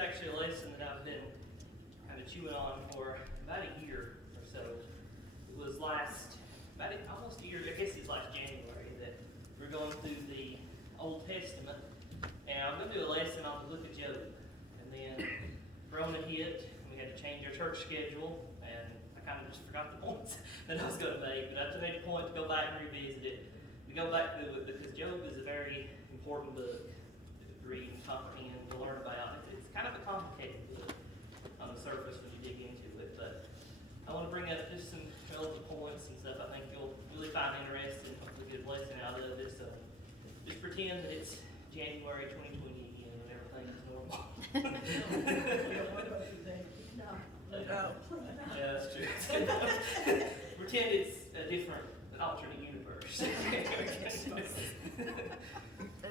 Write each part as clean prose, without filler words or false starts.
actually a lesson that I've been kind of chewing on for about a year or so. It was almost a year, I guess it's last January, that we're going through the Old Testament. And I'm going to do a lesson on the book of Job. And then Rona hit, and we had to change our church schedule, and I kind of just forgot the points that I was going to make. But I made a point to go back and revisit it, to go back through it, because Job is a very important book to read and comprehend, to learn about. It's kind of a complicated book on the surface when you dig into it, but I want to bring up just some relevant points and stuff I think you'll really find interesting, hopefully get a lesson out of it. So just pretend that it's January 2020 again and everything is normal. No. Yeah, that's true. Pretend it's a different, an alternate universe. And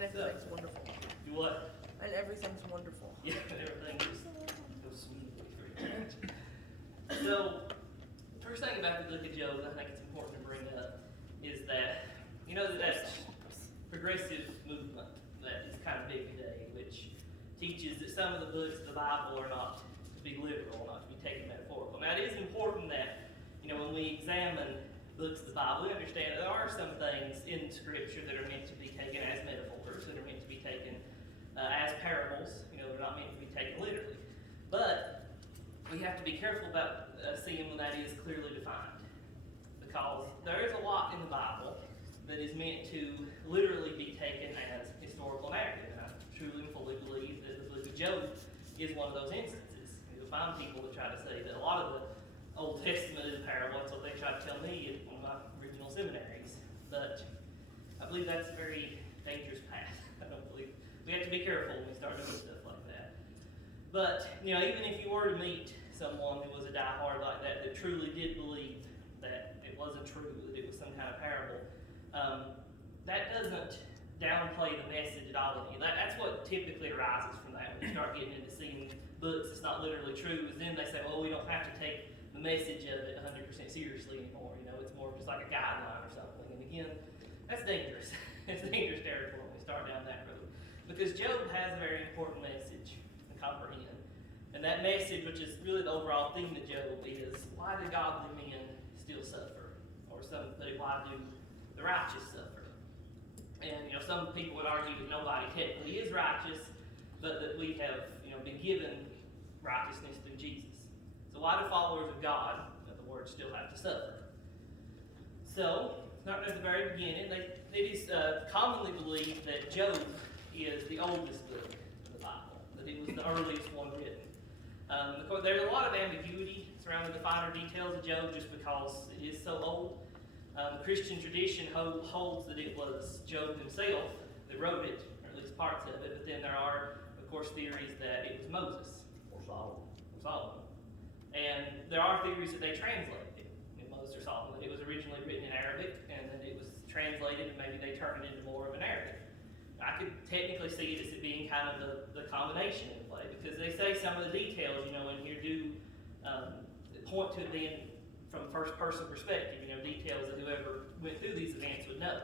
everything's wonderful. Do what? And everything's wonderful. Yeah, everything just goes smoothly for you. So, first thing about the book of Job, I think it's important to bring up, is that, you know, that progressive movement that is kind of big today, which teaches that some of the books of the Bible are not to be literal, not to be taken metaphorical. Now, it is important that, you know, when we examine books of the Bible, we understand that there are some things in Scripture that are meant to be taken as metaphors, that are meant to be taken as parables. You know, they're not meant to be taken literally. But we have to be careful about seeing when that is clearly defined, because there is a lot in the Bible that is meant to literally be taken as historical narrative. And I truly and fully believe that the book of Job is one of those instances. You'll find people that try to say that a lot of the Old Testament is a parable. That's what they try to tell me at one of my original seminaries. But I believe that's a very dangerous path. I don't believe we have to be careful when we start doing stuff like that. But, you know, even if you were to meet someone who was a diehard like that, that truly did believe that it wasn't true, that it was some kind of parable, that doesn't downplay the message at all of you. That's what typically arises from that when you start getting into seeing books that's not literally true, is then they say, well, we don't have to take the message of it 100% seriously anymore. You know, it's more just like a guideline or something. And again, that's dangerous. It's dangerous territory when we start down that road. Because Job has a very important message to comprehend. And that message, which is really the overall theme of Job, is why do godly men still suffer? Or some put it, why do the righteous suffer? And you know, some people would argue that nobody technically is righteous, but that we have, you know, been given righteousness through Jesus. So why do followers of God, in other words, still have to suffer? So, starting at the very beginning, it is commonly believed that Job is the oldest book of the Bible, that it was the earliest one written. There's a lot of ambiguity surrounding the finer details of Job just because it is so old. The Christian tradition holds that it was Job himself that wrote it, or at least parts of it, but then there are, of course, theories that it was Moses. Or Solomon. And there are theories that they translated it in Moses or Solomon, that it was originally written in Arabic, and then it was translated, and maybe they turned it into more of an Arabic. I could technically see it as it being kind of the combination in play, because they say some of the details, you know, in here do point to it being from first-person perspective, you know, details that whoever went through these events would know.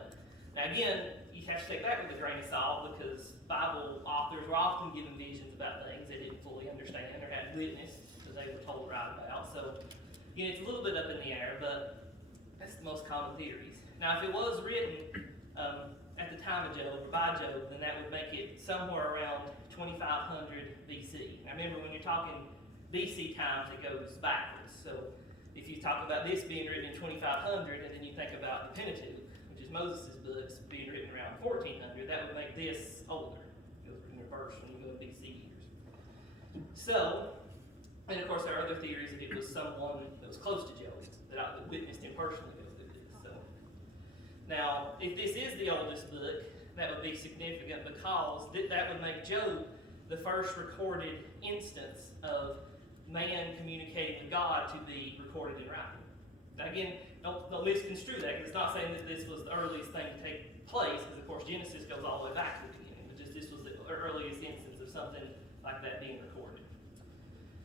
Now again, you have to take that with a grain of salt, because Bible authors were often given visions about things they didn't fully understand or had witnessed that they were told to write about. So, you know, it's a little bit up in the air, but that's the most common theories. Now, if it was written at the time of Job, or by Job, then that would make it somewhere around 2500 BC. Now remember, when you're talking BC times, it goes backwards. So if you talk about this being written in 2500, and then you think about the Pentateuch, which is Moses' books, being written around 1400, that would make this older. It goes in reverse when you go to BC years. So, and of course there are other theories that it was someone that was close to Job, that witnessed him personally go through this. So, now, if this is the oldest book, that would be significant, because that would make Job the first recorded instance of man communicating with God to be recorded in writing. Now again, don't misconstrue that, because it's not saying that this was the earliest thing to take place, because of course Genesis goes all the way back to the beginning, but just this was the earliest instance of something like that being recorded.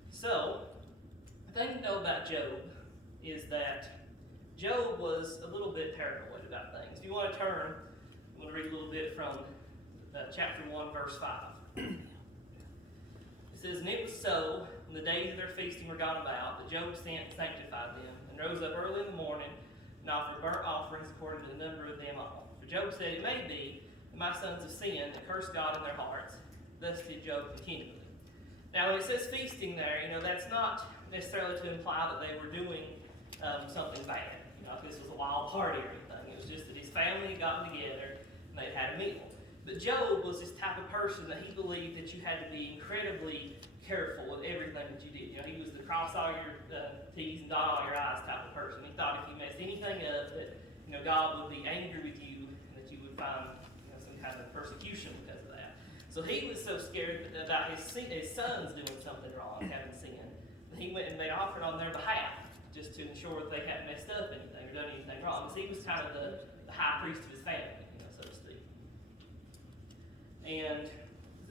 So, the thing to know about Job is that Job was a little bit paranoid about things. If you want to turn, I'm going to read a little bit from chapter 1, verse 5. It says, "And it was so, when the days of their feasting were gone about, that Job sent and sanctified them, and rose up early in the morning, and offered burnt offerings according to the number of them all. For Job said, It may be that my sons have sinned and cursed God in their hearts. Thus did Job continually." Now, when it says feasting there, that's not necessarily to imply that they were doing something bad. If this was a wild party or anything. It was just that his family had gotten together and they'd had a meal. But Job was this type of person that he believed that you had to be incredibly careful with everything that you did. He was the cross all your T's and dot all your I's type of person. He thought if you messed anything up that God would be angry with you and that you would find some kind of persecution because of that. So he was so scared about his sons doing something wrong, having sinned, that he went and made offering on their behalf just to ensure that they hadn't messed up anything or done anything wrong. Because he was kind of the high priest of his family, so to speak. And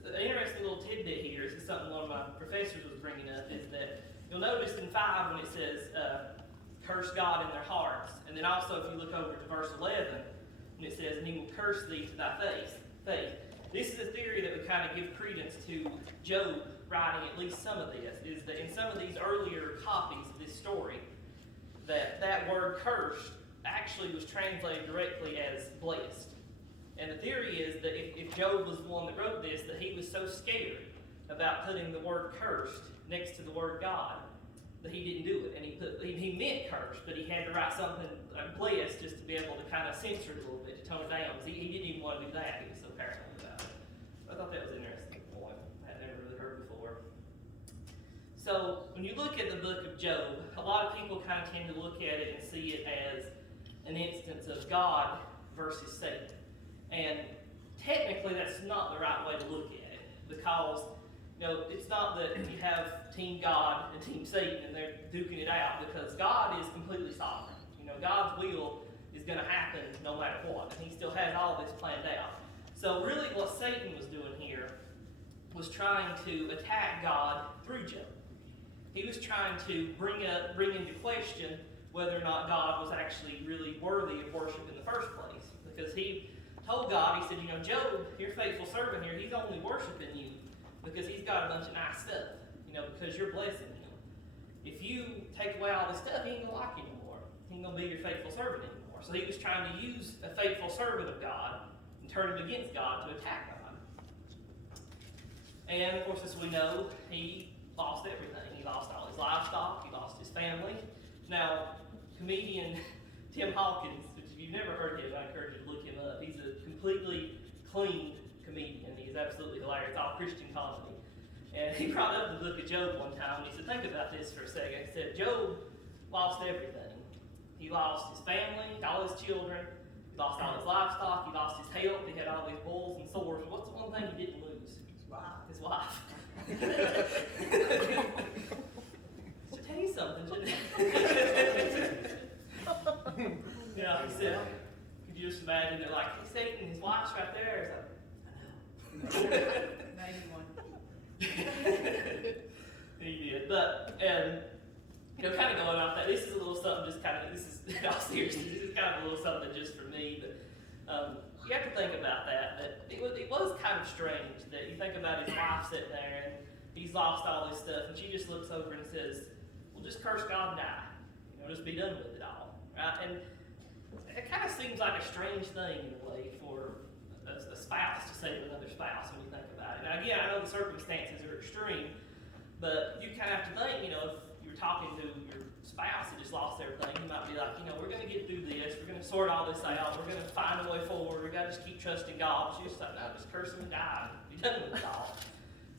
an interesting little tidbit here, this is something one of my professors was bringing up, is that you'll notice in 5 when it says, curse God in their hearts. And then also if you look over to verse 11, when it says, "And he will curse thee to thy faith." This is a theory that would kind of give credence to Job writing at least some of this, is that in some of these earlier copies of this story, that word cursed actually was translated directly as blessed. And the theory is that if Job was the one that wrote this, that he was so scared about putting the word cursed next to the word God that he didn't do it. And he meant cursed, but he had to write something like blessed just to be able to kind of censor it a little bit, to tone it down. Because he didn't even want to do that. He was so paranoid about it. I thought that was an interesting point I had never really heard before. So when you look at the book of Job, a lot of people kind of tend to look at it and see it as an instance of God versus Satan. And technically that's not the right way to look at it, because it's not that you have Team God and Team Satan and they're duking it out, because God is completely sovereign. God's will is going to happen no matter what, and he still has all this planned out. So really what Satan was doing here was trying to attack God through Job. He was trying to bring into question whether or not God was actually really worthy of worship in the first place. Because he told God, he said, Job, your faithful servant here, he's only worshiping you because he's got a bunch of nice stuff, because you're blessing him. If you take away all this stuff, he ain't going to like you anymore. He ain't going to be your faithful servant anymore. So he was trying to use a faithful servant of God and turn him against God to attack God. And of course, as we know, he lost everything. He lost all his livestock, he lost his family. Now, comedian Tim Hawkins, which if you've never heard him, I encourage you to look him up. He's a completely clean comedian. He's absolutely hilarious. It's all Christian comedy. And he brought up the book of Job one time, and he said, think about this for a second. He said, Job lost everything. He lost his family, all his children, he lost all his livestock, he lost his health, he had all these bulls and sores. What's the one thing he didn't lose? His wife. To tell you something, yeah, he said, could you just imagine, they're like, hey, Satan, his wife's right there. It's like, I know. He did. But, kind of going off that, this is a little something just kind of, this is, in all seriousness, this is kind of a little something just for me, but you have to think about that it was kind of strange that you think about his wife sitting there and he's lost all this stuff, and she just looks over and says, well, just curse God and die. Just be done with it all. Right? And it kind of seems like a strange thing in a way for a spouse to say to another spouse when you think about it. Now, again, I know the circumstances are extreme, but you kind of have to think, if you're talking to your spouse that just lost everything, you might be like, we're going to get through this, we're going to sort all this out, we're going to find a way forward, we've got to just keep trusting God. But she's like, no, just curse him and die, be done with it all.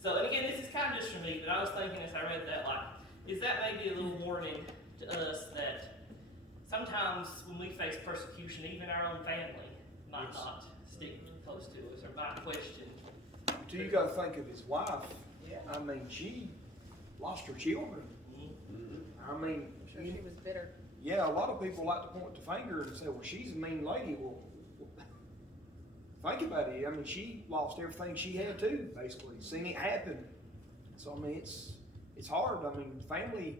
So, and again, this is kind of just for me, but I was thinking as I read that, like, is that maybe a little warning to us that sometimes when we face persecution, even our own family might not stick close to us or might question. So you got to think of his wife. Yeah. I mean, she lost her children. Mm-hmm. I mean, I'm sure she was bitter. Yeah, a lot of people like to point the finger and say, well, she's a mean lady. Well, think about it. I mean, she lost everything she had too, basically. Seeing it happen. So, I mean, it's hard. I mean, family,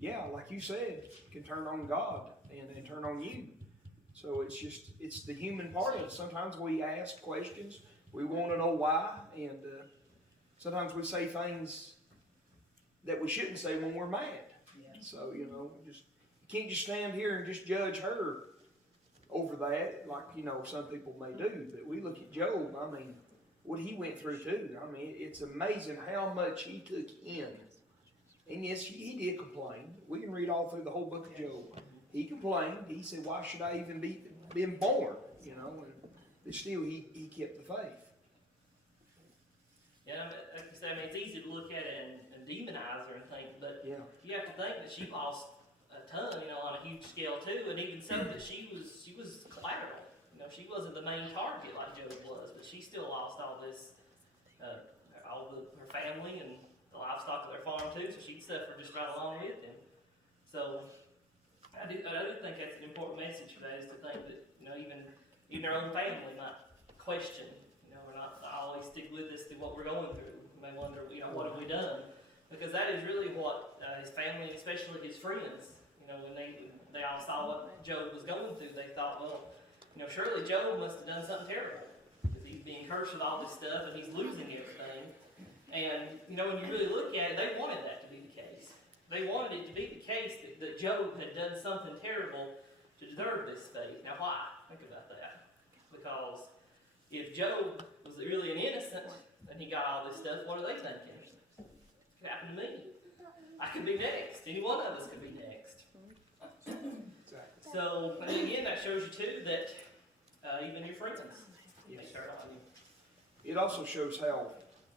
yeah, like you said, can turn on God and turn on you. So it's the human part of it. Sometimes we ask questions. We want to know why. And sometimes we say things that we shouldn't say when we're mad. Yeah. So, you know, you can't just stand here and just judge her over that, like, you know, some people may do. But we look at Job, I mean, what he went through too. I mean, it's amazing how much he took in. And yes, he did complain. We can read all through the whole book of Job. He complained. He said, why should I even been born? You know, but still he kept the faith. Yeah, I mean, like I said, I mean, it's easy to look at it and demonize her and think, but Yeah. you have to think that she lost a ton, you know, on a huge scale too, and even so that she was collateral. You know, she wasn't the main target like Job was, but she still lost all this, her family and the livestock of their farm too, so she'd suffer just right along with them. So I do think that's an important message for those to think that, you know, even their own family might question, you know, or not always stick with us through what we're going through. You may wonder, you know, what have we done? Because that is really what his family, especially his friends, you know, when they all saw what Job was going through, they thought, well, you know, surely Job must have done something terrible because he's being cursed with all this stuff and he's losing everything. And, you know, when you really look at it, they wanted that to be the case. They wanted it to be the case that Job had done something terrible to deserve this fate. Now, why? Think about that. Because if Job was really an innocent and he got all this stuff, what are they thinking? It could happen to me. I could be next. Any one of us could be next. Exactly. So, and again, that shows you too that even your friends may Yes. turn on you. It also shows how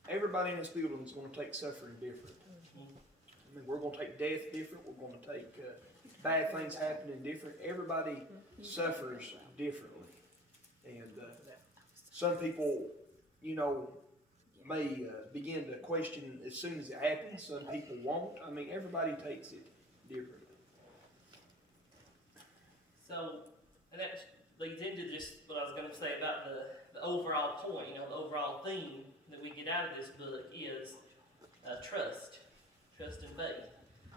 everybody in this building is going to take suffering different. I mean, we're going to take death different. We're going to take bad things happening different. Everybody suffers differently. And some people, you know, may begin to question as soon as it happens. Some people won't. I mean, everybody takes it differently. So, and that leads into just what I was going to say about the overall point, you know, the overall theme that we get out of this book is trust and faith.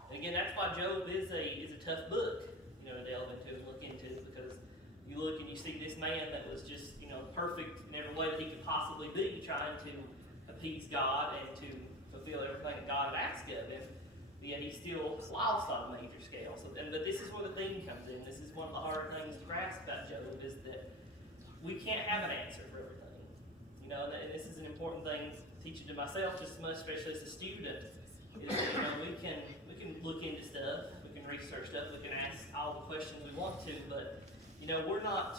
And again, that's why Job is a tough book, you know, to delve into and look into, because you look and you see this man that was just, you know, perfect in every way that he could possibly be, trying to appease God and to fulfill everything that God had asked of him. But yet he still lost on a major scale. So, but this is where the theme comes in. This is one of the hard things to grasp about Job, is that we can't have an answer for everything. You know, and this is an important thing teaching to myself just as much, especially as a student, is that, you know, we can look into stuff, we can research stuff, we can ask all the questions we want to, but, you know, we're not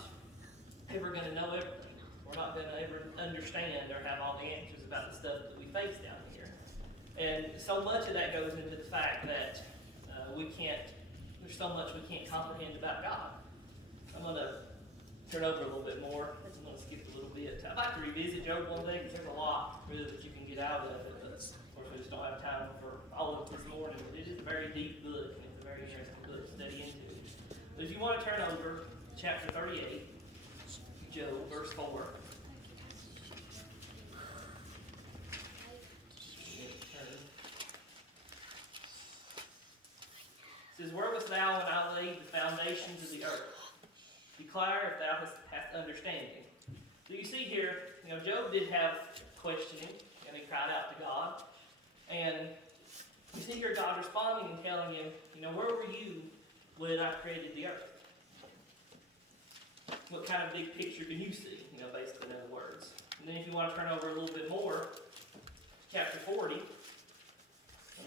ever going to know everything. We're not going to ever understand or have all the answers about the stuff that we face down here. And so much of that goes into the fact that there's so much we can't comprehend about God. I'm going to turn over a little bit more. I'm going to skip a little bit. I'd like to revisit Job one day because there's a lot really that you can get out of it. But of course, we just don't have time for all of it this morning. But it is a very deep book, and it's a very interesting book to study into. But if you want to turn over to chapter 38, Job, verse 4. It says, where wast thou when I laid the foundations of the earth? Declare if thou hast understanding. So you see here, you know, Job did have questioning, and he cried out to God. And you see here God responding and telling him, you know, where were you when I created the earth? What kind of big picture can you see? You know, basically, in other words. And then if you want to turn over a little bit more, chapter 40, I'm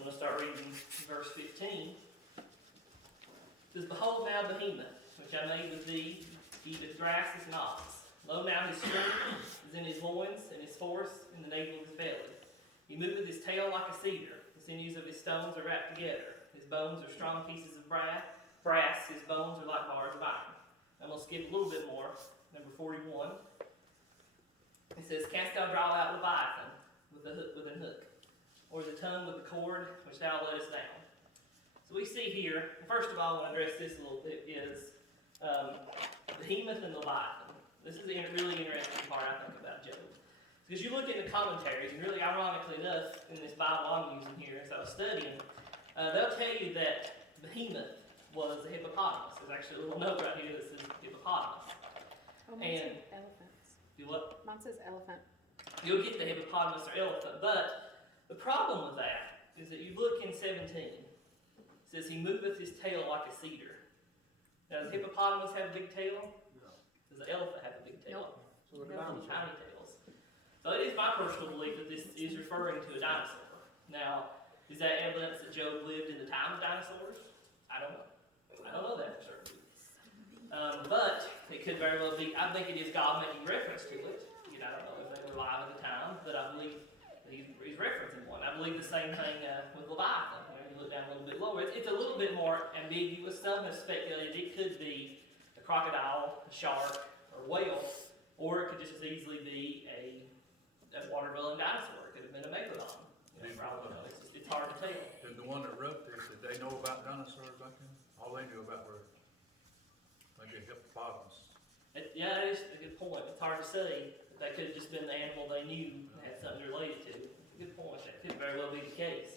going to start reading verse 15. It says, behold now Behemoth, which I made with thee, eateth grass as an ox. Lo now his strength is in his loins, and his force in the navel of his belly. He moveth his tail like a cedar. The sinews of his stones are wrapped together. His bones are strong pieces of brass. His bones are like bars of iron. I'm going to skip a little bit more. Number 41. It says, canst thou draw out Leviathan with an hook, or the tongue with the cord which thou lettest down? So we see here, first of all, I want to address this a little bit, is Behemoth and Leviathan. This is a really interesting part, I think, about Job. Because you look at the commentaries, and really ironically enough, in this Bible I'm using here, as I was studying, they'll tell you that Behemoth was a hippopotamus. There's actually a little note right here that says hippopotamus. Oh, mine says elephants. Do what? Mine says elephant. You'll get the hippopotamus or elephant, but The problem with that is that you look in 17, it says, he moveth his tail like a cedar. Now, does hippopotamus have a big tail? No. Does the elephant have a big tail? So look They at have little dinosaurs. tiny tails. So it is my personal belief that this is referring to a dinosaur. Now, is that evidence that Job lived in the time of dinosaurs? I don't know. I don't know that for certain. But it could very well be, I think it is God making reference to it. You know, I don't know if they were alive at the time, but I believe that he's referencing one. I believe the same thing with Leviathan. You know, you look down a little bit lower. It's a little bit more ambiguous. Some have speculated it could be a crocodile, a shark, or a whale, or it could just as easily be a water-dwelling dinosaur. It could have been a megalodon. You know, probably, it's hard to tell. Did the one that wrote this, did they know about dinosaurs back then? All they knew about were maybe hippopotamus. Yeah, that is a good point. It's hard to say. That could have just been the animal they knew and had something related to. Good point. That could very well be the case.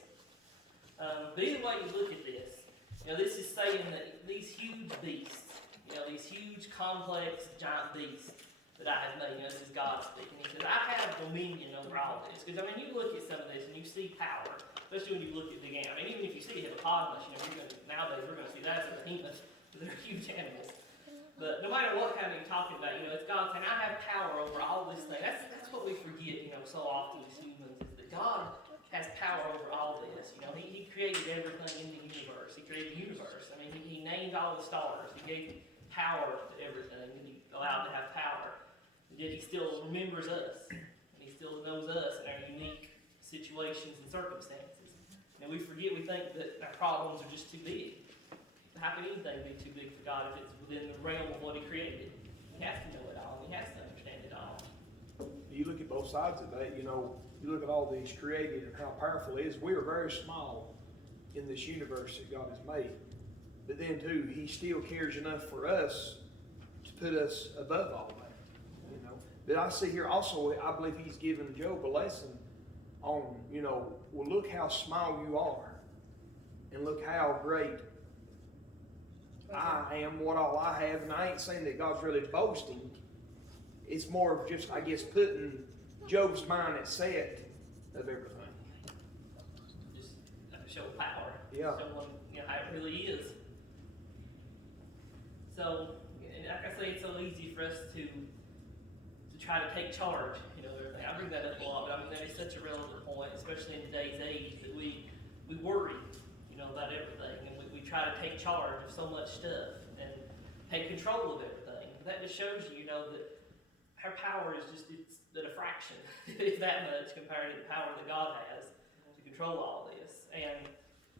But either way you look at this, you know, this is saying that these huge beasts, you know, these huge, complex, giant beasts that I have made, you know, this is God speaking. He says, I have dominion over all this. Because, I mean, you look at some of this and you see power, especially when you look at big animals. I mean, even if you see a hippopotamus, you know, nowadays we're going to see that as a behemoth, but they're huge animals. But no matter what kind of you're talking about, you know, it's God saying, I have power over all this thing. That's what we forget, you know, so often as humans, is that God has power over all this. You know, He created everything in the universe. He created the universe. I mean, He named all the stars. He gave power to everything, and He allowed to have power. Yet He still remembers us, and He still knows us in our unique situations and circumstances. And we forget, we think that our problems are just too big. How can anything be too big for God if it's within the realm of what He created? He has to know it all, and He has to understand it all. You look at both sides of that, you know, you look at all these created and how powerful it is. We are very small in this universe that God has made. But then too, He still cares enough for us to put us above all that. You know. But I see here also, I believe He's given Job a lesson on, you know, well, look how small you are. And look how great I am, what all I have. And I ain't saying that God's really boasting. It's more of just, I guess, putting Job's mind at set of everything. Just show power. Yeah. Show you know, how it really is. So, and like I say, it's so easy for us to try to take charge. You know, everything. I bring that up a lot, but I mean that is such a relevant point, especially in today's age, that we worry, you know, about everything, and we try to take charge of so much stuff and take control of everything. That just shows you, you know, that our power is just, it's at a fraction, if that much, compared to the power that God has to control all this. And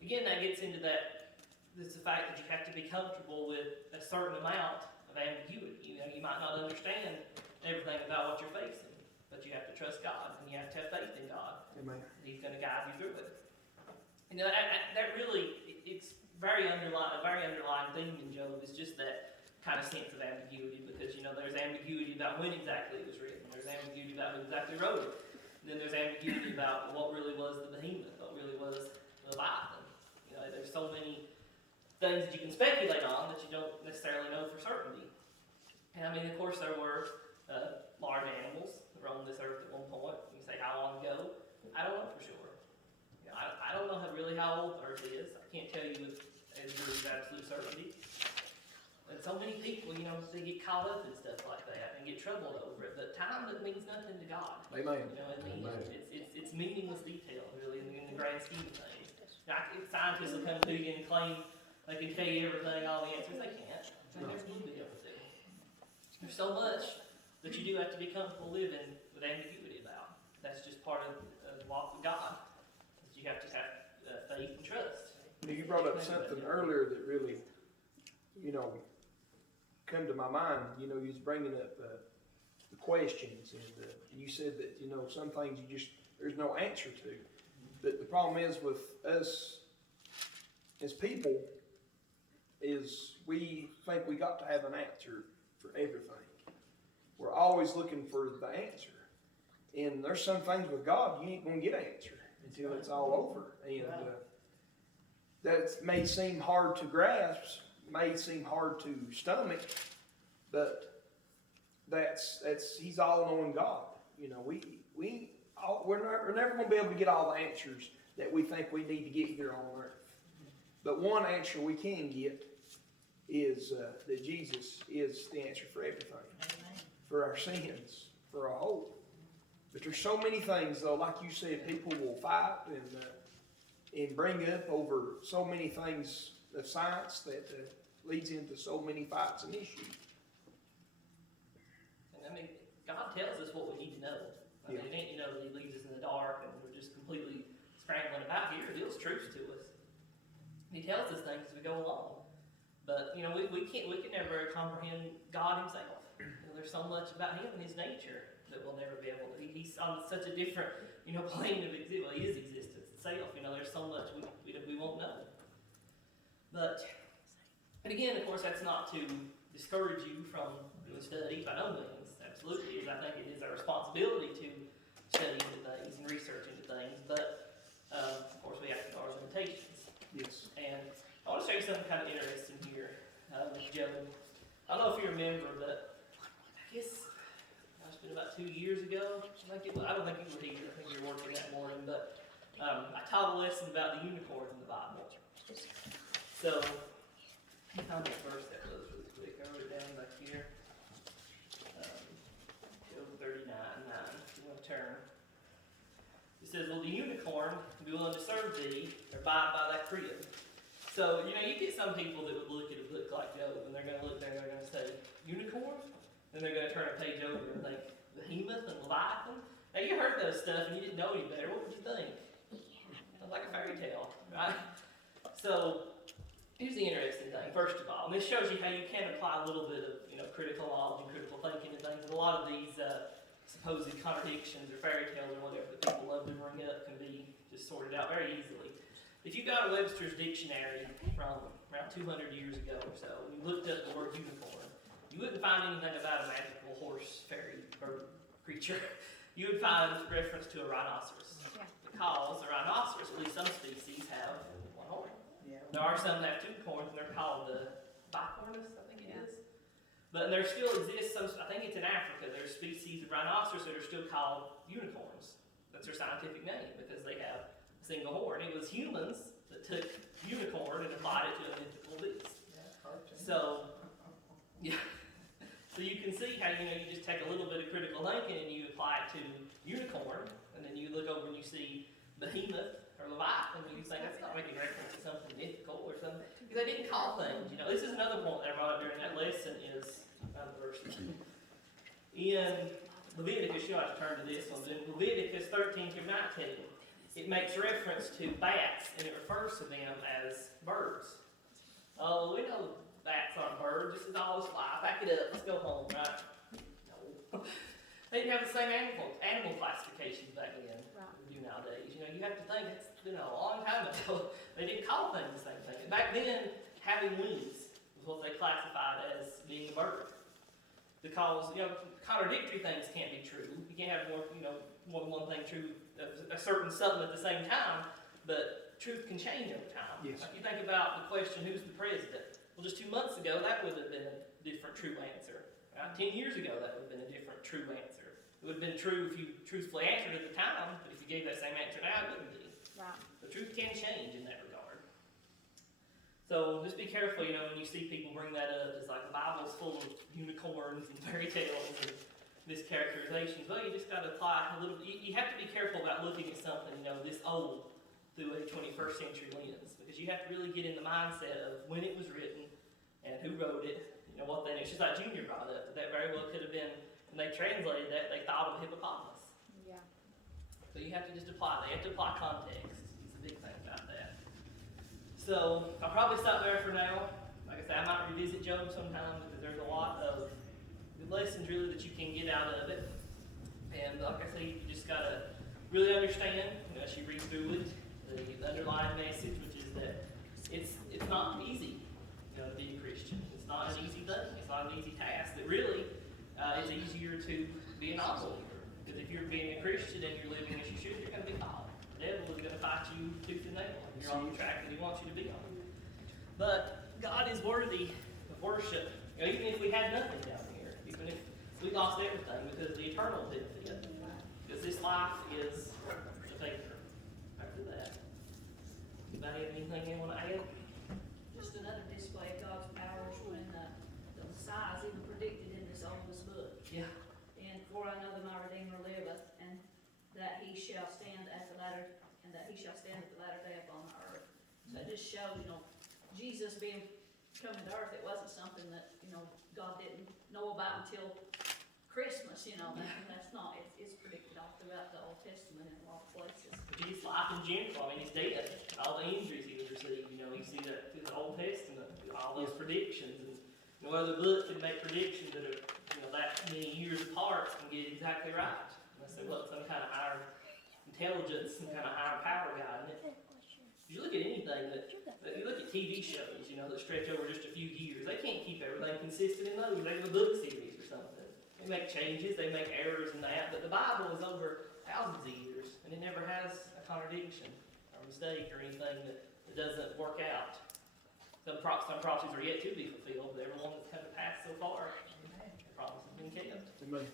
again, that gets into that, it's the fact that you have to be comfortable with a certain amount of ambiguity. You know, you might not understand everything about what you're facing, but you have to trust God, and you have to have faith in God. Amen. He's going to guide you through it. You know, that really, it's a very underlying theme in Job is just that kind of sense of ambiguity, because, you know, there's ambiguity about when exactly it was written. There's ambiguity about who exactly wrote it. And then there's ambiguity about what really was the behemoth, what really was the Leviathan. You know, there's so many things that you can speculate on that you don't necessarily know for certainty. And I mean, of course, there were large animals that roamed this earth at one point. You say, how long ago? I don't know for sure. You know, I don't know how old the earth is. I can't tell you with absolute certainty. And so many people, you know, they get caught up in stuff like that and get troubled over it. But time, that means nothing to God. Amen. You know, it's meaningless detail, really, in the grand scheme of things. Now, scientists will come to you and claim they can tell you everything, all the answers. They can't. There's a little bit of it. There's so much that you do have to be comfortable living with ambiguity about. That's just part of the walk with God. That you have to have faith and trust. You brought up something earlier that really, you know, come to my mind. You know, you was bringing up the questions, and you said that, you know, some things you just, there's no answer to. But the problem is with us as people is we think we got to have an answer for everything. We're always looking for the answer. And there's some things with God you ain't going to get an answer until it's all over. And that may seem hard to grasp, may seem hard to stomach, but that's He's all-knowing God. You know, we we're never going to be able to get all the answers that we think we need to get here on earth. But one answer we can get is that Jesus is the answer for everything. For our sins, for our hope. But there's so many things, though, like you said, people will fight and bring up over so many things of science that leads into so many fights and issues. And I mean, God tells us what we need to know. I mean, Yeah. it ain't, that He leaves us in the dark and we're just completely scrambling about. He reveals truths to us. He tells us things as we go along. But, we can never comprehend God Himself. There's so much about Him and His nature that we'll never be able to. He's on such a different, plane of existence. Well, His existence itself. There's so much we won't know. But again, of course, that's not to discourage you from doing study by no means. Absolutely, I think it is our responsibility to study into things and research into things. But of course, we have to know our limitations. Yes. And I want to show you something kind of interesting here with Job. I don't know if you remember, but I guess it's been about 2 years ago. I don't think you were here. I think you were working that morning. But I taught a lesson about the unicorns in the Bible. So, I found that verse that was really quick. I wrote it down back here. Job 39:9. If you want to turn. It says, "Will the unicorn be willing to serve thee, or abide by thy crib?" So, you get some people that would look at a book like Job, and they're going to look there and they're going to say, unicorn? Then they're going to turn a page over and think, Behemoth and Leviathan? Now, you heard those stuff and you didn't know any better. What would you think? Sounds like a fairy tale, right? So, here's the interesting thing, first of all. And this shows you how you can apply a little bit of, critical knowledge and critical thinking and things. And a lot of these supposed contradictions or fairy tales or whatever that people love to bring up can be just sorted out very easily. If you got a Webster's dictionary from around 200 years ago or so, and you looked up the word unicorn, you wouldn't find anything about a magical horse, fairy, bird creature. You would find reference to a rhinoceros. Yeah. Because a rhinoceros, at least some species, have one horn. Yeah. There are some that have two horns, and they're called the bicornus, I think it Yeah. is. But there still exists some, I think it's in Africa, there's species of rhinoceros that are still called unicorns. That's their scientific name, because they have a single horn. It was humans that took unicorn and applied it to a mythical beast. So, yeah. So you can see how, you just take a little bit of critical thinking and you apply it to unicorn, and then you look over and you see Behemoth or Leviathan, and you think that's not making reference to something mythical or something. Because they didn't call things, This is another point that I brought up during that lesson is, verse. In Leviticus, you ought to turn to this one, but in Leviticus 13 through 19, it makes reference to bats, and it refers to them as birds. Oh, we know bats aren't birds. This is all this life. Back it up. Let's go home, right? No. They didn't have the same animal classifications back then Right. as we do nowadays. You have to think it's a long time ago. They didn't call things the same thing. Back then, having wings was what they classified as being a bird. Because contradictory things can't be true. You can't have more than one thing true of a certain something at the same time. But truth can change over time. Yes. Like you think about the question, who's the president? Well, just 2 months ago, that would have been a different true answer. Right? 10 years ago, that would have been a different true answer. It would have been true if you truthfully answered at the time, but if you gave that same answer now, it wouldn't be. Right. The truth can change in that regard. So just be careful, when you see people bring that up. It's like the Bible's full of unicorns and fairy tales and mischaracterizations. Well, you just got to apply a little. You have to be careful about looking at something, this old through a 21st century lens, because you have to really get in the mindset of when it was written and who wrote it. What they knew. It's just like Junior brought up. That very well could have been, when they translated that, they thought of a hippopotamus. Yeah. So you have to just apply. They have to apply context. It's a big thing about that. So I'll probably stop there for now. Like I said, I might revisit Job sometime because there's a lot of good lessons really that you can get out of it. And like I say, you just gotta really understand, as you read through it, the underlying message, which is that it's not easy, to be a Christian. It's not an easy thing. It's not an easy task. That really it's easier to be a non-believer. Because if you're being a Christian and you're living as you should, you're going to be followed. The devil is going to fight you tooth and nail. You're on the track that he wants you to be on. But God is worthy of worship. Even if we had nothing down here, even if we lost everything, because the eternal benefit. Because this life is shall stand at the latter, and that he shall stand at the latter day upon the earth. So it just shows, you know, Jesus coming to earth, it wasn't something that, you know, God didn't know about until Christmas, you know, and that's not, it's predicted all throughout the Old Testament in a lot of places. His life in general, I mean, his death, all the injuries he was receiving, you know, you see that through the Old Testament, all those predictions, and no other book can make predictions that are, you know, that many years apart and get it exactly right. Unless they look some kind of higher intelligence, some kind of higher power guide in it. You look at anything that you look at TV shows, you know, that stretch over just a few years, they can't keep everything consistent in those. They have a book series or something. They make changes, they make errors in that, but the Bible is over thousands of years, and it never has a contradiction or mistake or anything that doesn't work out. Some prophecies are yet to be fulfilled, but every one that's come to pass so far, the promise has been kept. Amen.